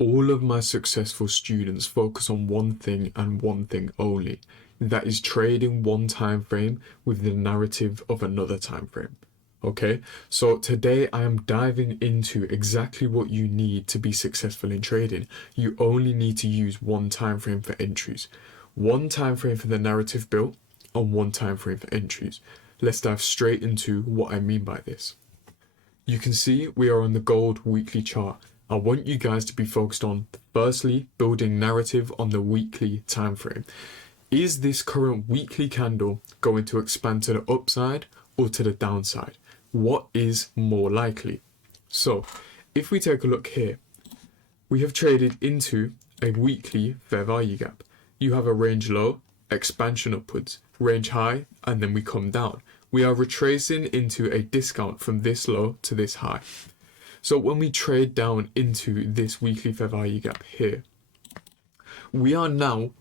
All of my successful students focus on one thing and one thing only. That is trading one time frame with the narrative of another time frame. Okay, so today I am diving into exactly what you need to be successful in trading. You only need to use one time frame for entries, one time frame for the narrative built, and one time frame for entries. Let's dive straight into what I mean by this. You can see we are on the gold weekly chart. I want you guys to be focused on, firstly, building narrative on the weekly time frame. Is this current weekly candle going to expand to the upside or to the downside? What is more likely? So if we take a look here, we have traded into a weekly fair value gap. You have a range low, expansion upwards, range high, and then we come down. We are retracing into a discount from this low to this high. So when we trade down into this weekly fair value gap here, we are now,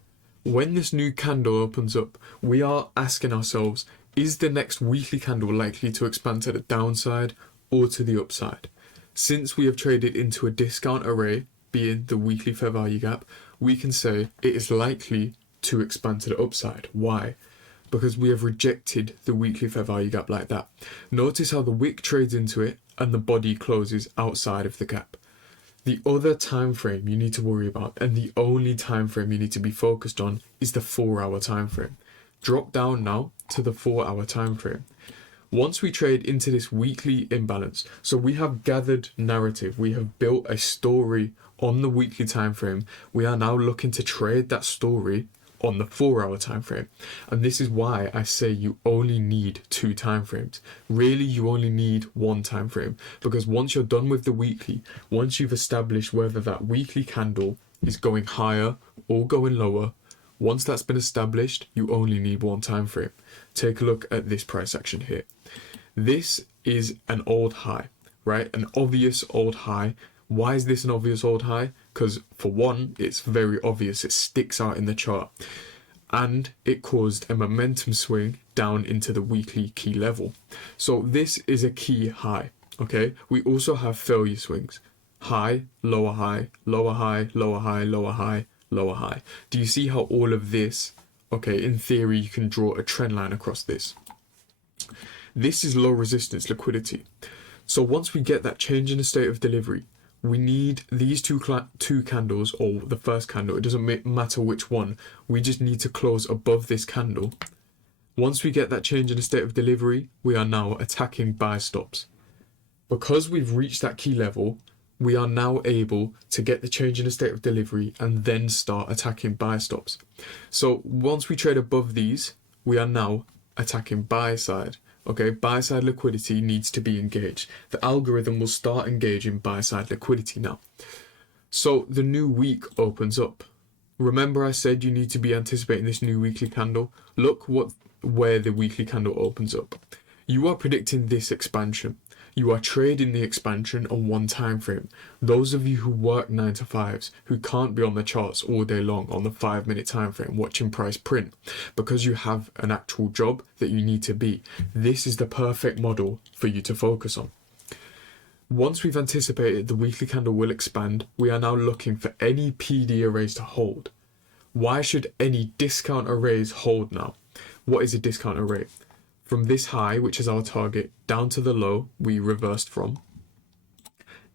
when this new candle opens up, we are asking ourselves, is the next weekly candle likely to expand to the downside or to the upside? Since we have traded into a discount array, being the weekly fair value gap, we can say it is likely to expand to the upside. Why? Because we have rejected the weekly fair value gap like that. Notice how the wick trades into it and the body closes outside of the gap. The other time frame you need to worry about, and the only time frame you need to be focused on, is the 4-hour time frame. Drop down now to the 4-hour time frame. Once we trade into this weekly imbalance, so we have gathered narrative, we have built a story on the weekly time frame, we are now looking to trade that story on the 4-hour time frame. And this is why I say you only need 2 time frames. Really, you only need 1 time frame, because once you're done with the weekly, once you've established whether that weekly candle is going higher or going lower, once that's been established, you only need 1 time frame. Take a look at this price action here. This is an old high, right? An obvious old high. Why is this an obvious old high? Because for one, it's very obvious, it sticks out in the chart, and it caused a momentum swing down into the weekly key level. So this is a key high, okay? We also have failure swings, high, lower high, lower high, lower high, lower high, lower high. Do you see how all of this, okay, in theory, you can draw a trend line across this. This is low resistance liquidity. So once we get that change in the state of delivery, we need these two candles, or the first candle, it doesn't matter which one, we just need to close above this candle. Once we get that change in the state of delivery, we are now attacking buy stops. Because we've reached that key level, we are now able to get the change in the state of delivery and then start attacking buy stops. So once we trade above these, we are now attacking buy side. Okay, buy side liquidity needs to be engaged. The algorithm will start engaging buy side liquidity now. So the new week opens up. Remember I said you need to be anticipating this new weekly candle? Look where the weekly candle opens up. You are predicting this expansion. You are trading the expansion on 1 time frame. Those of you who work 9 to 5s, who can't be on the charts all day long on the 5-minute time frame watching price print, because you have an actual job that you need to be, this is the perfect model for you to focus on. Once we've anticipated the weekly candle will expand, we are now looking for any PD arrays to hold. Why should any discount arrays hold now? What is a discount array? From this high, which is our target, down to the low we reversed from.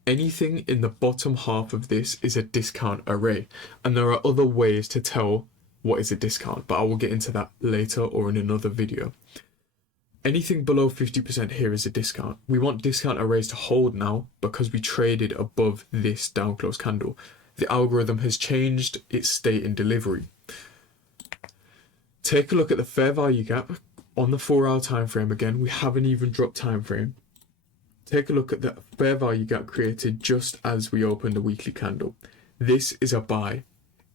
Anything in the bottom half of this is a discount array. And there are other ways to tell what is a discount, but I will get into that later or in another video. Anything below 50% here is a discount. We want discount arrays to hold now because we traded above this down close candle. The algorithm has changed its state in delivery. Take a look at the fair value gap. On the 4-hour time frame again, we haven't even dropped time frame. Take a look at the fair value gap created just as we opened the weekly candle. This is a buy.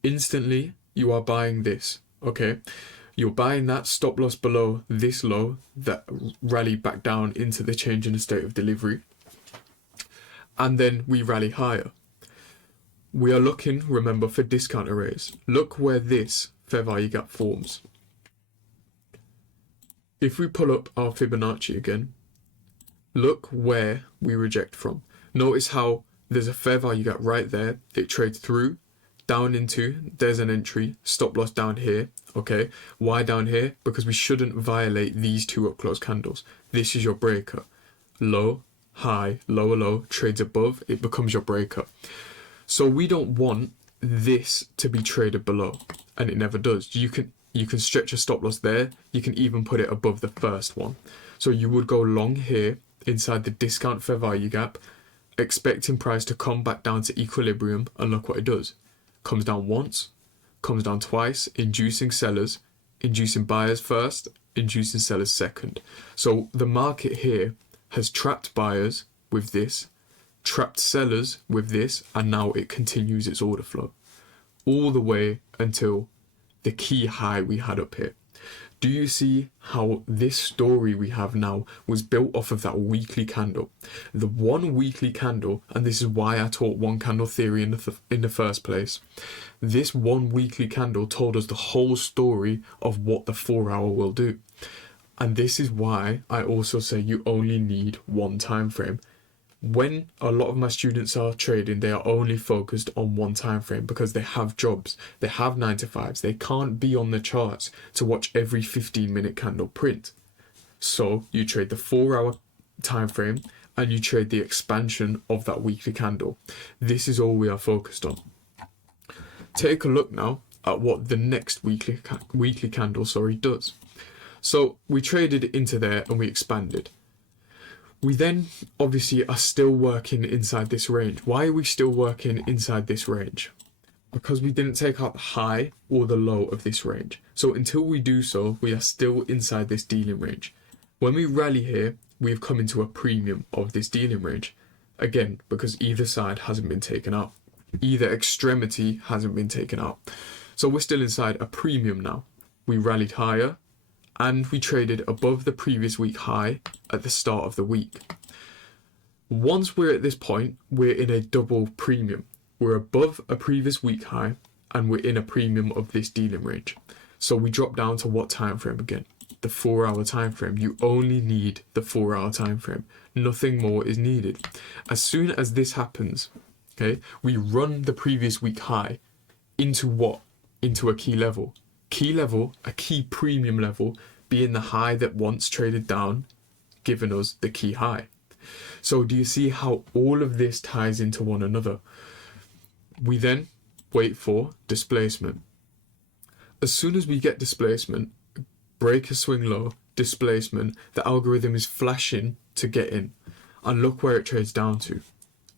Instantly, you are buying this, okay? You're buying that stop loss below this low that rallied back down into the change in the state of delivery. And then we rally higher. We are looking, remember, for discount arrays. Look where this fair value gap forms. If we pull up our Fibonacci again, look where we reject from. Notice how there's a fair value gap right there. It trades through, down into, there's an entry, stop loss down here, okay? Why down here? Because we shouldn't violate these two up close candles. This is your breaker. Low, high, lower low, trades above, it becomes your breaker. So we don't want this to be traded below, and it never does. You can stretch a stop loss there. You can even put it above the first one. So you would go long here inside the discount fair value gap, expecting price to come back down to equilibrium, and look what it does. Comes down once, comes down twice, inducing sellers, inducing buyers first, inducing sellers second. So the market here has trapped buyers with this, trapped sellers with this, and now it continues its order flow all the way until the key high we had up here. Do you see how this story we have now was built off of that weekly candle? The one weekly candle, and this is why I taught one candle theory in the first place. This one weekly candle told us the whole story of what the 4 hour will do. And this is why I also say you only need one time frame. When a lot of my students are trading, they are only focused on one time frame because they have jobs, they have 9 to 5s, they can't be on the charts to watch every 15-minute candle print. So you trade the 4 hour time frame and you trade the expansion of that weekly candle. This is all we are focused on. Take a look now at what the next weekly candle does. So we traded into there and we expanded. We then obviously are still working inside this range. Why are we still working inside this range? Because we didn't take out the high or the low of this range. So until we do so, we are still inside this dealing range. When we rally here, we've come into a premium of this dealing range. Again, because either side hasn't been taken out. Either extremity hasn't been taken out. So we're still inside a premium now. We rallied higher, and we traded above the previous week high at the start of the week. Once we're at this point, we're in a double premium. We're above a previous week high, and we're in a premium of this dealing range. So we drop down to what time frame again? The 4 hour time frame. You only need the 4 hour time frame. Nothing more is needed. As soon as this happens, okay, we run the previous week high into what? Into a key level. Key level, a key premium level, being the high that once traded down, giving us the key high. So do you see how all of this ties into one another? We then wait for displacement. As soon as we get displacement, break a swing low, displacement, the algorithm is flashing to get in. And look where it trades down to.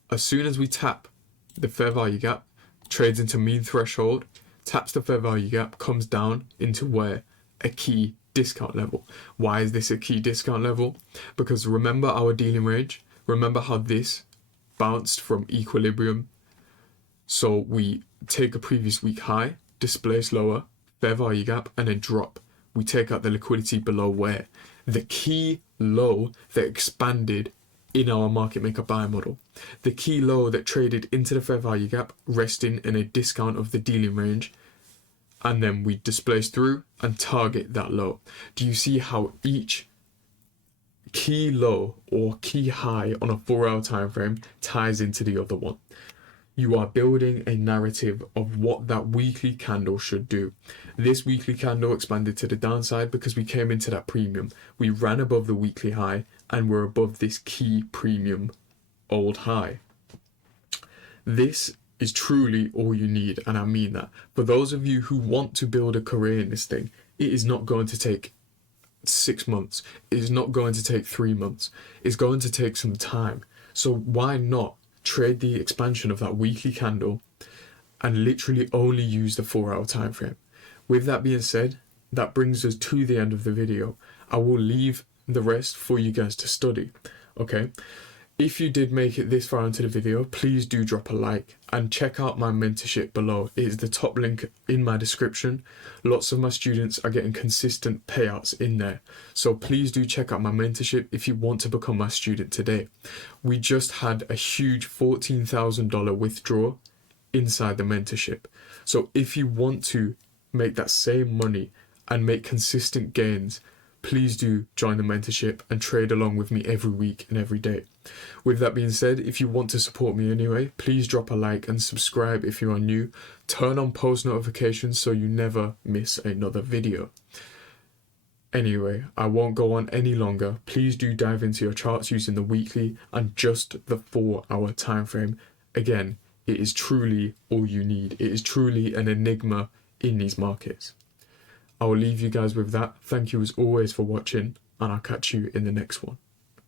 As soon as we tap the fair value gap, trades into mean threshold, taps the fair value gap, comes down into where? A key discount level. Why is this a key discount level? Because remember our dealing range? Remember how this bounced from equilibrium? So we take a previous week high, displace lower, fair value gap, and then drop. We take out the liquidity below where? The key low that expanded in our market maker buy model. The key low that traded into the fair value gap, resting in a discount of the dealing range, and then we displace through and target that low. Do you see how each key low or key high on a 4 hour time frame ties into the other one? You are building a narrative of what that weekly candle should do. This weekly candle expanded to the downside because we came into that premium. We ran above the weekly high and we're above this key premium old high. This is truly all you need, and I mean that. For those of you who want to build a career in this thing, it is not going to take 6 months. It is not going to take 3 months. It's going to take some time. So why not trade the expansion of that weekly candle and literally only use the 4 hour time frame? With that being said, that brings us to the end of the video. I will leave the rest for you guys to study, okay? If you did make it this far into the video, please do drop a like and check out my mentorship below. It is the top link in my description. Lots of my students are getting consistent payouts in there. So please do check out my mentorship if you want to become my student today. We just had a huge $14,000 withdrawal inside the mentorship. So if you want to make that same money and make consistent gains, please do join the mentorship and trade along with me every week and every day. With that being said, if you want to support me anyway, please drop a like and subscribe if you are new. Turn on post notifications so you never miss another video. Anyway, I won't go on any longer. Please do dive into your charts using the weekly and just the 4-hour time frame. Again, it is truly all you need. It is truly an enigma in these markets. I will leave you guys with that. Thank you as always for watching, and I'll catch you in the next one.